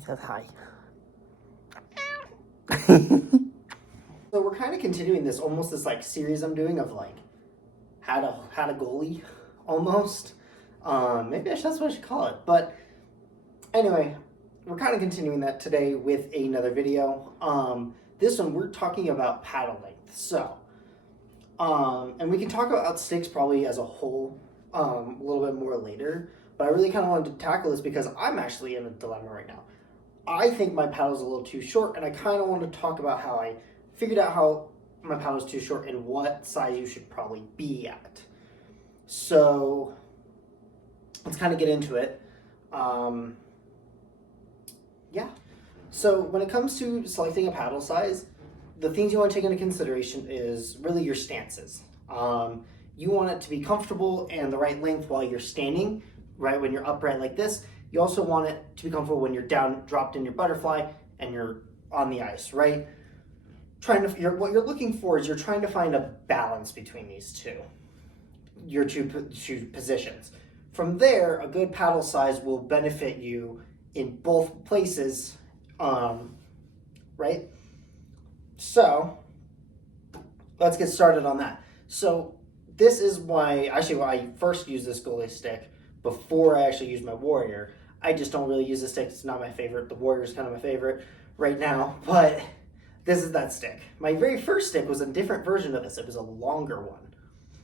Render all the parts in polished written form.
He says hi. So we're kind of continuing this like series I'm doing of like how to goalie almost. Maybe that's what I should call it. But anyway, we're kind of continuing that today with another video. This one we're talking about paddle length. So, and we can talk about sticks probably as a whole a little bit more later. But I really kind of wanted to tackle this because I'm actually in a dilemma right now. I think my paddle's a little too short, and I kind of want to talk about how I figured out how my paddle's too short and what size you should probably be at. So let's kind of get into it. Yeah. So when it comes to selecting a paddle size, the things you want to take into consideration is really your stances. You want it to be comfortable and the right length while you're standing, right? When you're upright like this. You also want it to be comfortable when you're down, dropped in your butterfly and you're on the ice, right? What you're looking for is you're trying to find a balance between these two, your two positions. From there, a good paddle size will benefit you in both places, right? So let's get started on that. So this is why I first used this goalie stick before I actually used my Warrior. I just don't really use the stick. It's not my favorite. The Warrior is kind of my favorite right now, but this is that stick. My very first stick was a different version of this. It was a longer one.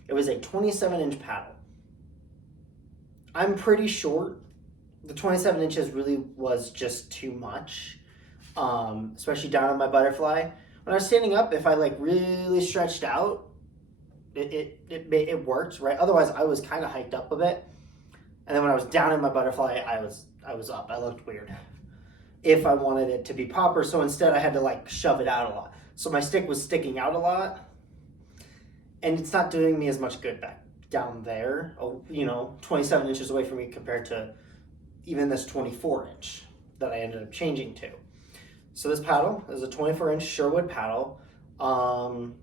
It was a 27-inch paddle. I'm pretty short. The 27 inches really was just too much, especially down on my butterfly. When I was standing up, if I like really stretched out, it worked, right? Otherwise, I was kind of hiked up a bit. And then when I was down in my butterfly, I was up. I looked weird if I wanted it to be proper. So instead I had to like shove it out a lot. So my stick was sticking out a lot and it's not doing me as much good back down there, 27 inches away from me compared to even this 24-inch that I ended up changing to. So this paddle is a 24-inch Sherwood paddle. And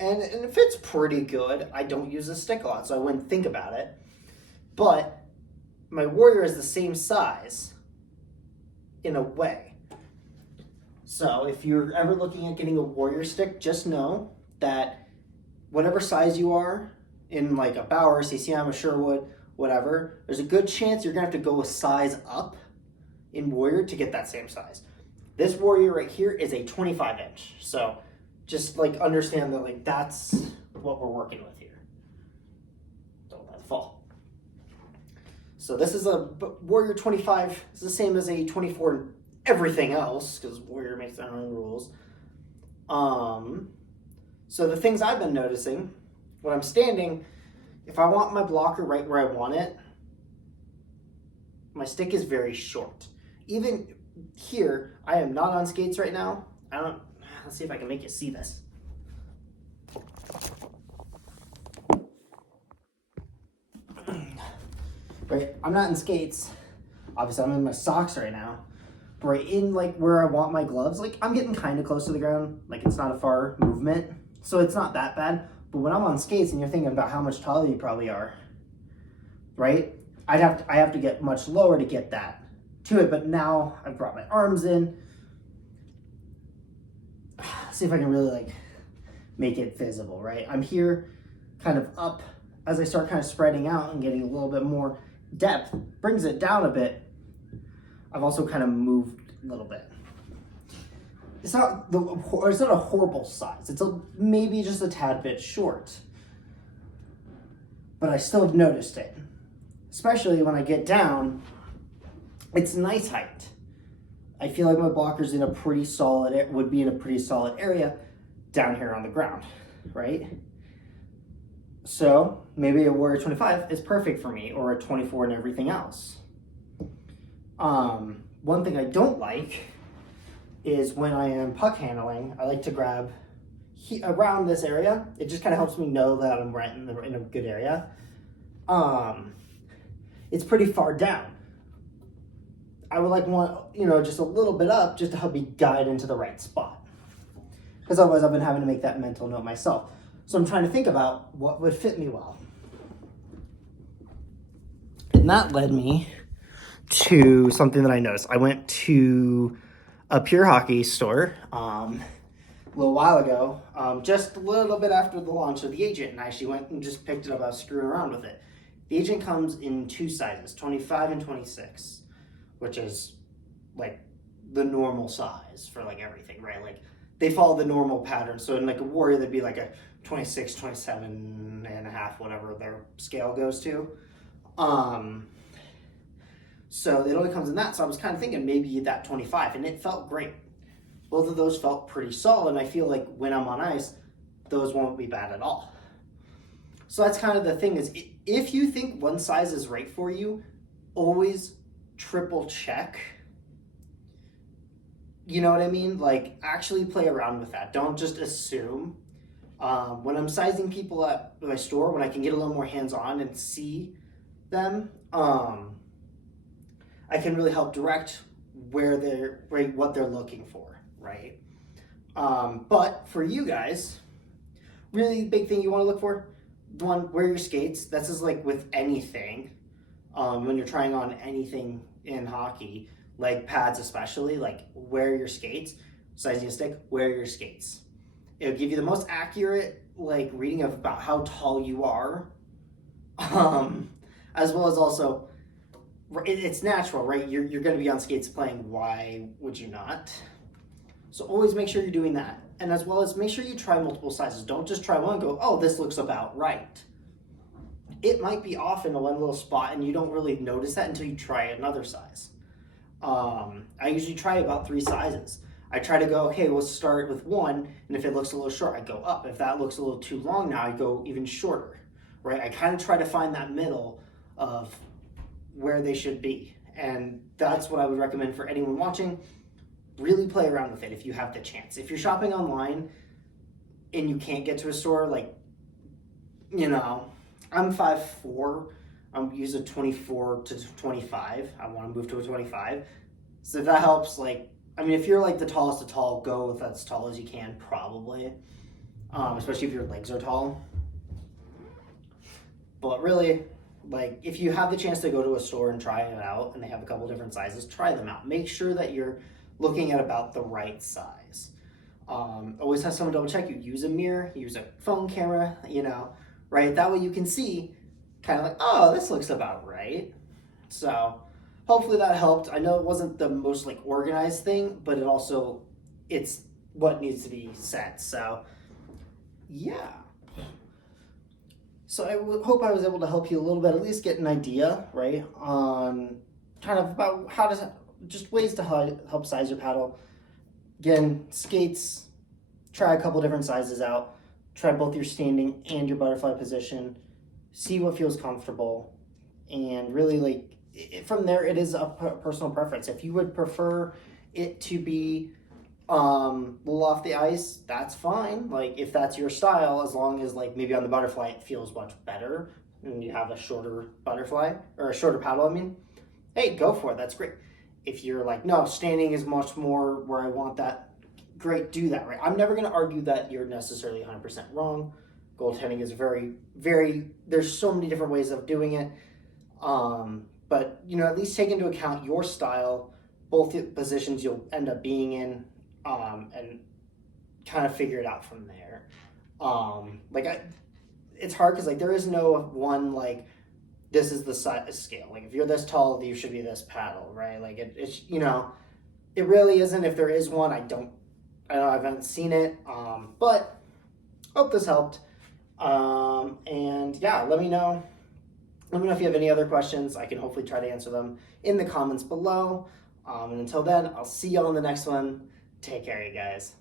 it fits pretty good. I don't use this stick a lot, so I wouldn't think about it. But my Warrior is the same size in a way. So if you're ever looking at getting a Warrior stick, just know that whatever size you are in like a Bauer, CCM, a Sherwood, whatever, there's a good chance you're gonna have to go a size up in Warrior to get that same size. This Warrior right here is a 25-inch. So just like understand that like that's what we're working with here. Don't let it fall. So this is a Warrior 25. It's the same as a 24 and everything else because Warrior makes their own rules. So the things I've been noticing when I'm standing, if I want my blocker right where I want it, my stick is very short. Even here, I am not on skates right now. Let's see if I can make you see this. Right, I'm not in skates. Obviously, I'm in my socks right now. But right in like where I want my gloves, like I'm getting kind of close to the ground. Like it's not a far movement, so it's not that bad. But when I'm on skates and you're thinking about how much taller you probably are, right? I have to get much lower to get that to it. But now I've brought my arms in. See if I can really like make it visible, right? I'm here kind of up as I start kind of spreading out and getting a little bit more depth, brings it down a bit. I've also kind of moved a little bit. It's not a horrible size. It's maybe just a tad bit short, but I still have noticed it, especially when I get down. It's nice height. I feel like my blocker's would be in a pretty solid area down here on the ground, right? So maybe a Warrior 25 is perfect for me, or a 24 and everything else. One thing I don't like is when I am puck handling, I like to grab around this area. It just kind of helps me know that I'm right in a good area. It's pretty far down. I would want, just a little bit up just to help me guide into the right spot. Because otherwise I've been having to make that mental note myself. So I'm trying to think about what would fit me well. And that led me to something that I noticed. I went to a Pure Hockey store a little while ago, just a little bit after the launch of the Agent, and I actually went and just picked it up. I was screwing around with it. The Agent comes in 2 sizes, 25 and 26, which is like the normal size for like everything, right? Like they follow the normal pattern. So in like a Warrior, there'd be like a 26, 27 and a half, whatever their scale goes to. So it only comes in that. So I was kind of thinking maybe that 25, and it felt great. Both of those felt pretty solid. And I feel like when I'm on ice, those won't be bad at all. So that's kind of the thing is, if you think one size is right for you, always triple check. You know what I mean? Like, actually play around with that. Don't just assume. When I'm sizing people at my store, when I can get a little more hands-on and see them, I can really help direct what they're looking for, right? But for you guys, really big thing you want to look for, one, wear your skates. That's just like with anything. When you're trying on anything in hockey, leg pads especially, like wear your skates. Sizing a stick, wear your skates. It'll give you the most accurate like reading of about how tall you are, as well as also it's natural, right? You're going to be on skates playing. Why would you not? So always make sure you're doing that, and as well as make sure you try multiple sizes. Don't just try one and go, oh, this looks about right. It might be off in one little spot, and you don't really notice that until you try another size. I usually try about 3 sizes. I try to go, okay, we'll start with 1, and if it looks a little short, I go up. If that looks a little too long now, I go even shorter, right? I kind of try to find that middle of where they should be, and that's what I would recommend for anyone watching. Really play around with it if you have the chance. If you're shopping online and you can't get to a store, like, you know, I'm 5'4", I'm use a 24 to 25. I want to move to a 25. So if that helps, like, I mean, if you're like the tallest of tall, go with as tall as you can, probably. Especially if your legs are tall. But really, like, if you have the chance to go to a store and try it out, and they have a couple different sizes, try them out. Make sure that you're looking at about the right size. Always have someone double check you. Use a mirror, use a phone camera, you know, right? That way you can see kind of like, oh, this looks about right. So hopefully that helped. I know it wasn't the most like organized thing, but it's what needs to be said. So yeah. So I hope I was able to help you a little bit, at least get an idea, right, on kind of about just ways to help size your paddle. Again, skates, try a couple different sizes out. Try both your standing and your butterfly position. See what feels comfortable. And really, like, from there, it is a personal preference. If you would prefer it to be a little off the ice, that's fine. Like, if that's your style, as long as, like, maybe on the butterfly it feels much better and you have a shorter butterfly, or a shorter paddle, I mean, hey, go for it. That's great. If you're like, no, standing is much more where I want that, great, do that, right? I'm never going to argue that you're necessarily 100% wrong. Goaltending is very, very, there's so many different ways of doing it. But, you know, at least take into account your style, both the positions you'll end up being in, and kind of figure it out from there. It's hard because, like, there is no one, like, this is the scale. Like, if you're this tall, you should be this paddle, right? Like, it's, you know, it really isn't. If there is one, I haven't seen it, but hope this helped. And yeah, let me know if you have any other questions. I can hopefully try to answer them in the comments below. And until then, I'll see you on the next one. Take care, you guys.